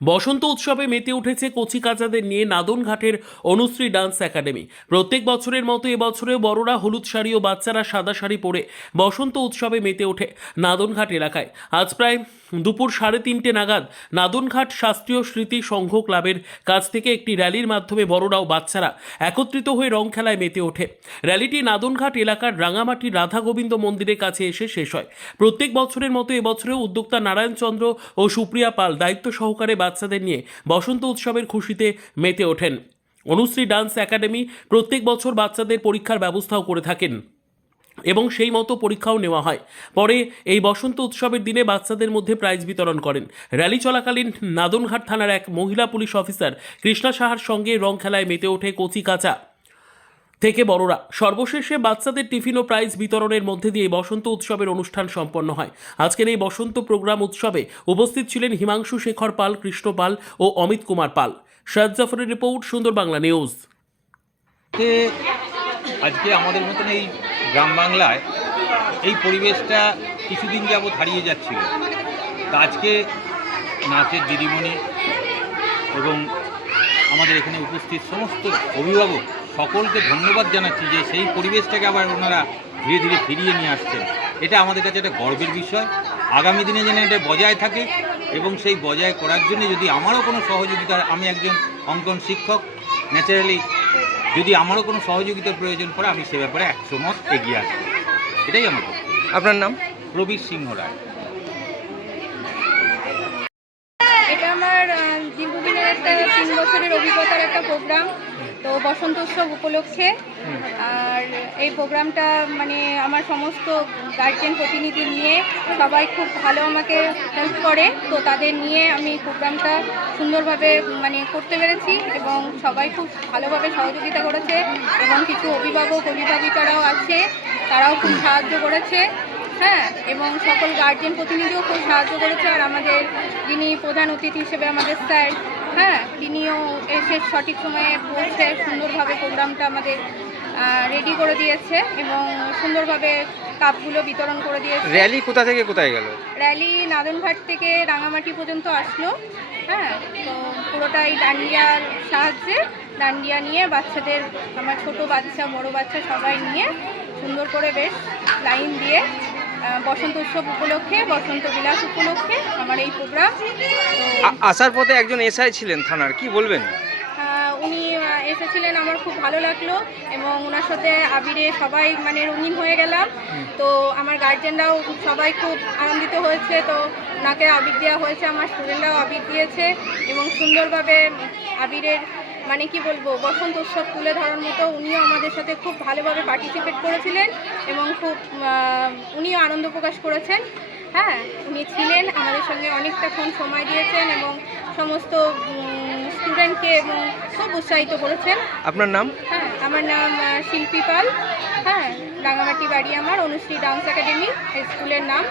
বসন্ত উৎসবে মেতে উঠেছে কচিকাঁচাদের নিয়ে নাদনঘাটের অনুশ্রী ডান্স একাডেমি। প্রত্যেক বছরের মতো এবছরেও বড়রা হলুদ শাড়ি ও বাচ্চারা সাদা শাড়ি পরে বসন্ত উৎসবে মেতে ওঠে নাদনঘাট এলাকায়। আজ প্রায় দুপুর 3:30 নাগাদ নাদনঘাট শাস্ত্রীয় স্মৃতি সংঘ ক্লাবের কাছ থেকে একটি র্যালির মাধ্যমে বড়রা ও বাচ্চারা একত্রিত হয়ে রং খেলায় মেতে ওঠে। র্যালিটি নাদনঘাট এলাকার রাঙামাটির রাধা গোবিন্দ মন্দিরের কাছে এসে শেষ হয়। প্রত্যেক বছরের মতো এবছরেও উদ্যোক্তা নারায়ণচন্দ্র ও সুপ্রিয়া পাল দায়িত্ব সহকারে বাচ্চাদের নিয়ে বসন্ত উৎসবের খুশিতে মেতে ওঠেন। অনুশ্রী ডান্স একাডেমি প্রত্যেক বছর বাচ্চাদের পরীক্ষার ব্যবস্থাও করে থাকেন এবং সেই মতো পরীক্ষাও নেওয়া হয়। পরে এই বসন্ত উৎসবের দিনে বাচ্চাদের মধ্যে প্রাইজ বিতরণ করেন। র্যালি চলাকালীন নাদনঘাট থানার এক মহিলা পুলিশ অফিসার কৃষ্ণা সাহার সঙ্গে রং খেলায় মেতে ওঠে কচিকাঁচা থেকে বড়রা। সর্বশেষে বাচ্চাদের টিফিন ও প্রাইজ বিতরণের মধ্যে দিয়ে বসন্ত উৎসবের অনুষ্ঠান সম্পন্ন হয়। আজকের এই বসন্ত প্রোগ্রাম উৎসবে উপস্থিত ছিলেন হিমাংশু শেখর পাল, কৃষ্ণ পাল ও অমিত কুমার পাল। শাহেদ জাফরের রিপোর্ট, সুন্দর বাংলা নিউজ। আজকে আমাদের মতন এই গ্রাম বাংলায় এই পরিবেশটা কিছুদিন যাবৎ হারিয়ে যাচ্ছিল। তা আজকে নাচের দিদিমণি এবং আমাদের এখানে উপস্থিত সমস্ত অভিভাবক সকলকে ধন্যবাদ জানাচ্ছি যে সেই পরিবেশটাকে আবার ওনারা ধীরে ধীরে ফিরিয়ে নিয়ে আসছেন। এটা আমাদের কাছে একটা গর্বের বিষয়। আগামী দিনে যেন এটা বজায় থাকে এবং সেই বজায় করার জন্য যদি আমারও কোনো সহযোগিতা, আমি একজন অঙ্কন শিক্ষক, ন্যাচারালি যদি আমারও কোনো সহযোগিতার প্রয়োজন পড়ে আমি সে ব্যাপারে 100 মত এগিয়ে আসবো। এটাই আমার কথা। আপনার নাম? প্রবীর সিংহ রায়। এটা আমার দীর্ঘদিনের একটা 3 বছরের অভিজ্ঞতার একটা প্রোগ্রাম। তো বসন্ত উৎসব উপলক্ষে আর এই প্রোগ্রামটা মানে আমার সমস্ত গার্জেন প্রতিনিধি নিয়ে সবাই খুব ভালো আমাকে হেল্প করে। তো তাদের নিয়ে আমি প্রোগ্রামটা সুন্দরভাবে মানে করতে পেরেছি এবং সবাই খুব ভালোভাবে সহযোগিতা করেছে এবং কিছু অভিভাবক অভিভাবিকারাও আছে, তারাও খুব সাহায্য করেছে। হ্যাঁ, এবং সকল গার্জেন প্রতিনিধিও খুব সাহায্য করেছে। আর আমাদের যিনি প্রধান অতিথি হিসেবে আমাদের স্যার, হ্যাঁ, তিনিও এসে সঠিক সময়ে পৌঁছে সুন্দরভাবে প্রোগ্রামটা আমাদের রেডি করে দিয়েছে এবং সুন্দরভাবে কাপগুলো বিতরণ করে দিয়েছে। র্যালি কোথা থেকে কোথায় গেল? র্যালি নাদনঘাট থেকে রাঙামাটি পর্যন্ত আসলো। হ্যাঁ, তো পুরোটাই ডান্ডিয়ার সাহায্যে, ডান্ডিয়া নিয়ে বাচ্চাদের, আমার ছোট বাচ্চা বড় বাচ্চা সবাই নিয়ে সুন্দর করে বেশ লাইন দিয়ে বসন্ত উৎসব উপলক্ষে, বসন্ত বিলাস উপলক্ষে আমার এই প্রোগ্রাম। আসার পথে একজন এসআই ছিলেন থানার, কি বলবেন? উনি এসেছিলেন, আমার খুব ভালো লাগলো এবং ওনার সাথে আবিরে সবাই মানে রঙিন হয়ে গেলাম। তো আমার গার্জেনরাও সবাই খুব আনন্দিত হয়েছে। তো ওনাকে আবির দেওয়া হয়েছে, আমার স্টুডেন্টরাও আবির দিয়েছে এবং সুন্দরভাবে আবিরের মানে কি বলবো, বসন্ত উৎসব তুলে ধরার মতো উনিও আমাদের সাথে খুব ভালোভাবে পার্টিসিপেট করেছিলেন এবং খুব উনিও আনন্দ প্রকাশ করেছেন। হ্যাঁ, উনি ছিলেন আমাদের সঙ্গে অনেকটাক্ষণ সময় দিয়েছেন এবং সমস্ত স্টুডেন্টকে এবং খুব উৎসাহিত করেছেন। আপনার নাম? হ্যাঁ, আমার নাম শিল্পী পাল। হ্যাঁ, রাঙামাটি বাড়ি আমার, অনুশ্রী ডান্স একাডেমি স্কুলের নাম।